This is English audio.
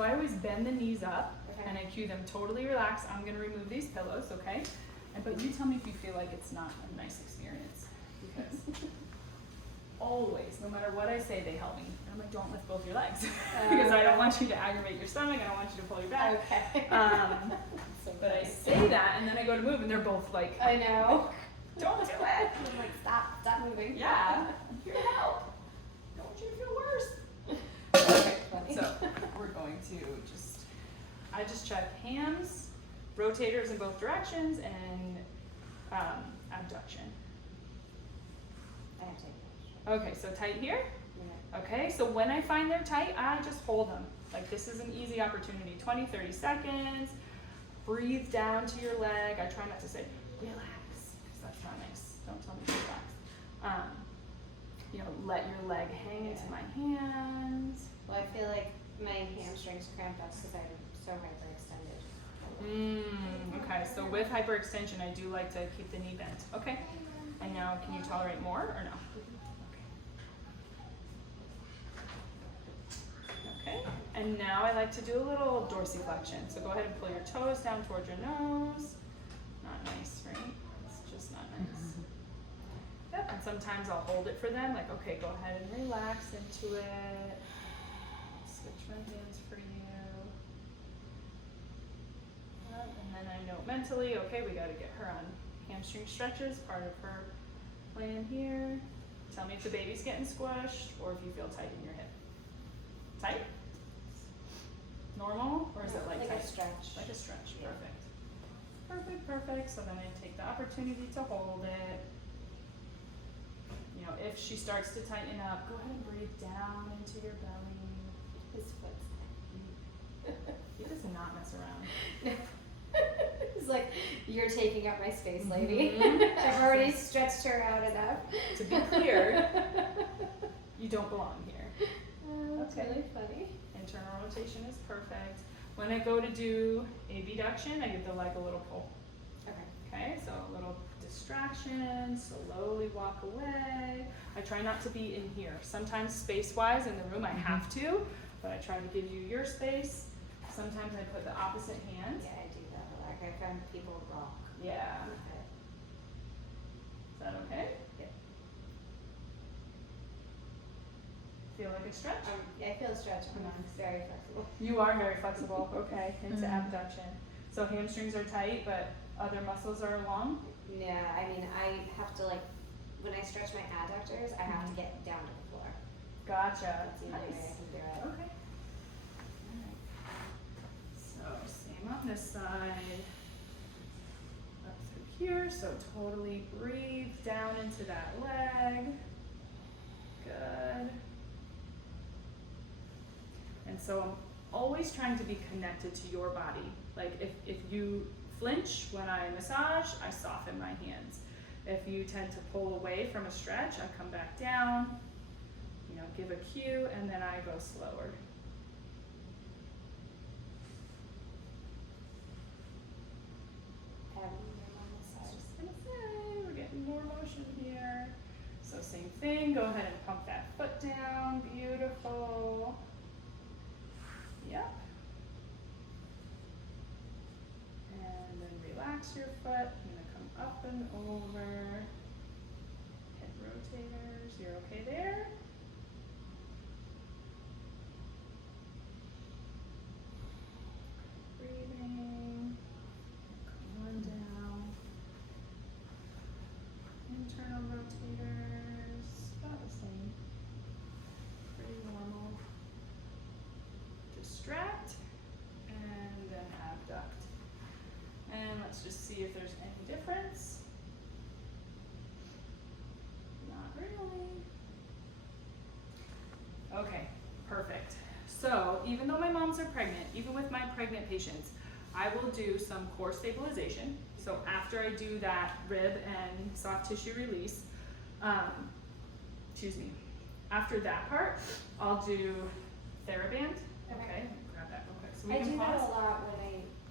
So I always bend the knees up, Okay. and I cue them totally relax. I'm gonna remove these pillows, okay? But you tell me if you feel like it's not a nice experience, because always, no matter what I say, they help me. And I'm like, don't lift both your legs, because I don't want you to aggravate your stomach. I don't want you to pull your back. Okay. So But I funny. say that, and then I go to move, and they're both like, I know. don't do it. I'm like, stop moving. Yeah, I'm here to help. Don't want you to feel worse. Okay, Funny. so we're going to I just check hams, rotators in both directions, and abduction. I have to take it. Okay, so tight here. Yeah. Okay, so when I find they're tight, I just hold them. Like, this is an easy opportunity. 20, 30 seconds. Breathe down to your leg. I try not to say, relax, because that's not nice. Don't tell me to relax. You know, let your leg hang into my hands. Well, I feel like my hamstrings cramped up because I'm so hyperextended. Okay, so with hyperextension, I do like to keep the knee bent. Okay, and now can you tolerate more or no? Okay, and now I like to do a little dorsiflexion. So go ahead and pull your toes down towards your nose. Not nice, right? It's just not nice. Yep, and sometimes I'll hold it for them, like, okay, go ahead and relax into it. Switch my hands for you. Yep, and then I know mentally, okay, we gotta get her on hamstring stretches, part of her plan here. Tell me if the baby's getting squished or if you feel tight in your hip. Tight? Normal? Or is it like tight? a stretch? Like a stretch, Yeah. perfect. Perfect, perfect. So then I take the opportunity to hold it. You know, if she starts to tighten up, go ahead and breathe down into your belly. His foot's. He does not mess around. It's like, you're taking up my space, lady. Mhm. I've already stretched her out enough. To be clear, you don't belong here. That's Okay. really funny. Internal rotation is perfect. When I go to do abduction, I give the leg a little pull. Okay. Okay, so a little distraction, slowly walk away. I try not to be in here. Sometimes space-wise in the room I have to, but I try to give you your space. Sometimes I put the opposite hand. Yeah, I do that. Like, I found people rock. Yeah. Okay. Is that okay? Yep. Feel like a stretch? I feel a stretch. I'm Nice. very flexible. You are very flexible. Okay, into abduction. So hamstrings are tight, but other muscles are long? Yeah, I mean, I have to, like, when I stretch my adductors, I have to get down to the floor. Gotcha. That's the only way I Nice. can do it. Okay. Alright. So same on this side. Up through here. So totally breathe down into that leg. Good. And so I'm always trying to be connected to your body. Like if you flinch when I massage, I soften my hands. If you tend to pull away from a stretch, I come back down, you know, give a cue, and then I go slower. Just gonna say, we're getting more motion here. So same thing, go ahead and pump that foot down, beautiful. Yep. And then relax your foot. I'm gonna come up and over. Head rotators. You're okay there? Breathing. Come on down. Internal rotators. About the same. Pretty normal. Distract. And then abduct. And let's just see if there's any difference. Not really. Okay, perfect. So even though my moms are pregnant, even with my pregnant patients, I will do some core stabilization. So after I do that rib and soft tissue release, after that part, I'll do TheraBand. Okay, grab that real quick. So we I can do that pause. a lot when I